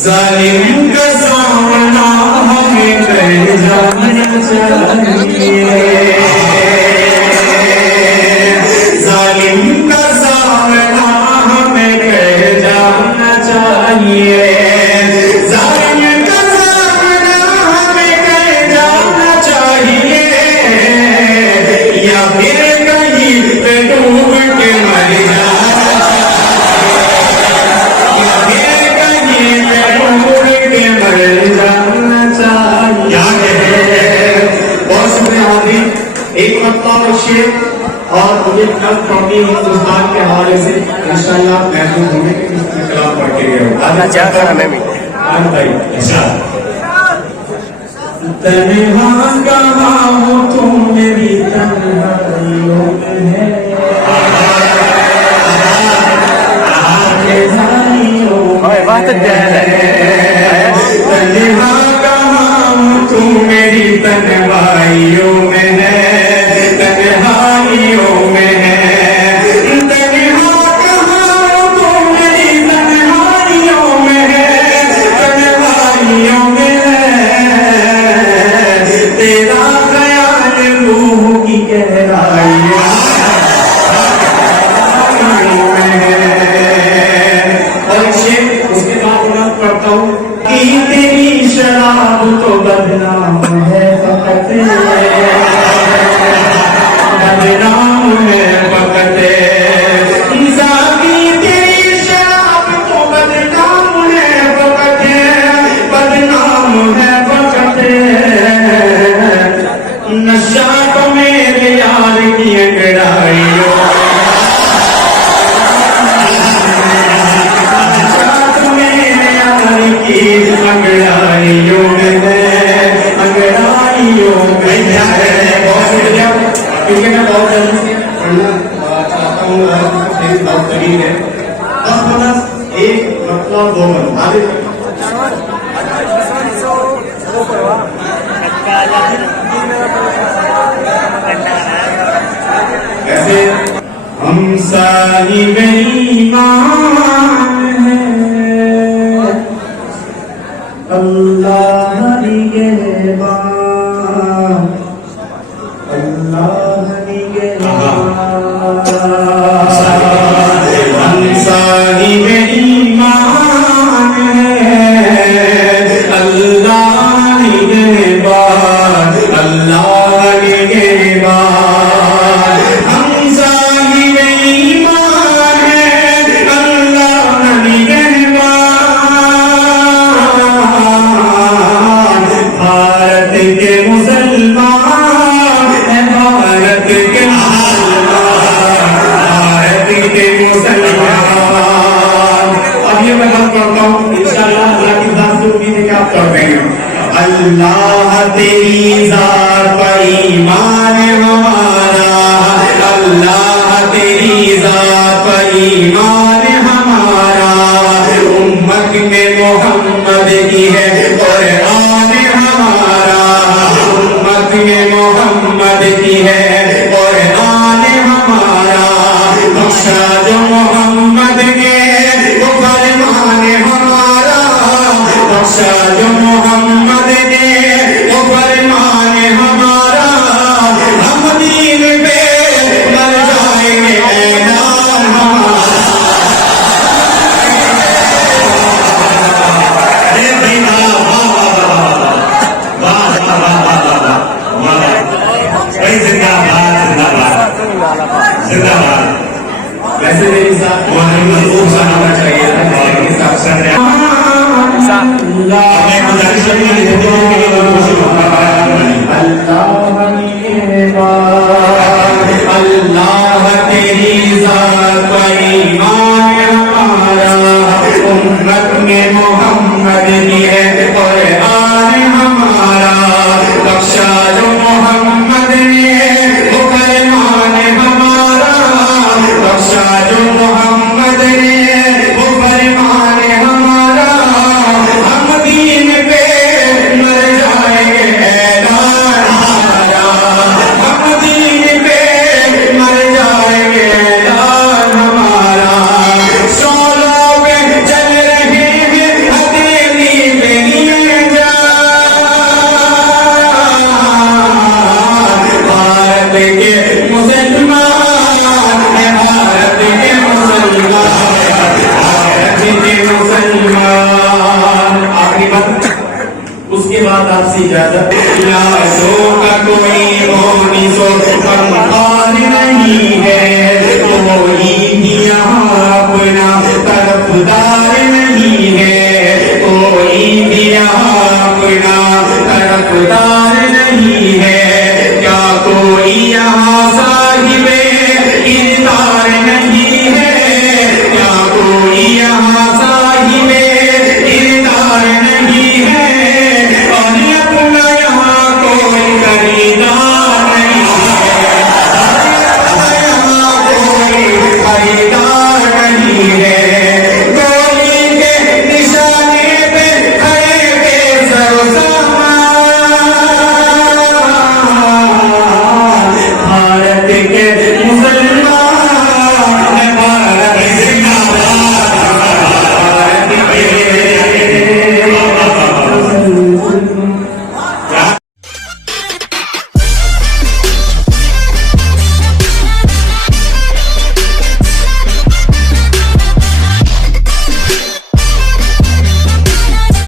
जालिम का सामना हमें कर जाना चाहिए, जालिम का सामना हमें कर जाना चाहिए, जालिम का सामना हमें कर जाना चाहिए, या फिर कहीं पे डूब के मर जाना एक मतलब शेर और मुझे कल प्रॉपर्टी हिंदुस्तान के हवाले से इंशाल्लाह महसूस होने के खिलाफ पढ़ के गया क्या करा मैं भी तन्हा कहाँ हो तुम मेरी तन्हाइयों में है, तन्हा कहाँ हो तुम मेरी तन्हाइयों में है, तन्हाइयों में है, तन्हा कहाँ हो तुम मेरी तन्हाइयों में है, तन्हाइयों में है, तेरा ख्याल रूह की गहराइयों में है। और शेर उसके बाद मैं पढ़ता हूँ कि तेरी शराब तो बदनाम है फकत, बदनाम है फकत, जाकी तेरी शराब तो बदनाम है फकत, बदनाम है फकत, नशा तो मेरे यार की अंगड़ाइयों, अंगड़ाइयों में है, अंगड़ाइयों में है। बहुत शुक्रिया, क्योंकि मैं बहुत जल्दी से पढ़ना चाहता हूँ और मेरी बहुत करीब है। बस एक मतलब दो मन आगे ऐसे हम साहिब ईमान हैं, अल्लाह निगहबान, अल्लाह निगहबान, हम साहिब ईमान हैं, अल्लाह निगहबान, अल्लाह निगहबान, हम साहिब ईमान हैं, अल्लाह निगहबान, भारत के मुसलमान है, भारत के मुसलमान, भारत के मुसलमान। अब ये मैं बात करता हूँ इंशाअल्लाह, अल्लाह की जात से उम्मीद है कि आप कर देंगे। अल्लाह तेरी जात पर ईमान हमारा, अल्लाह तेरी जात पर ईमान हमारा, उम्मत में मोहम्मद की है कुरान हमारा, उम्मत में मोहम्मद की है कुरान हमारा, बख्शा जो मोहम्मद के वो फरमान हमारा, बख्शा जो मोहम्मद के वो फरमान हमारा, हम दीन पे मर जाएंगे ऐलान हमारा, उम्मत में मोहम्मद की है कुरान हमारा, बख्शा जो मोहम्मद ने वो फरमान हमारा, बख्शा जो मोहम्मद ने वो फरमान हमारा, हम दीन पे मर जाएंगे ऐलान हमारा, हम दीन पे मर जाएंगे ऐलान हमारा। सोलों पे चल रहे हैं हथेली में लिए जा, भारत के मुसलमान है, भारत के मुसलमान, भारत के मुसलमान। आखिरी बात, उसके बाद आपसे इजाजत। लाशों का कोई होनी सो कंगाल नहीं है, कोई भी यहाँ अपना